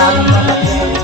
Shalom.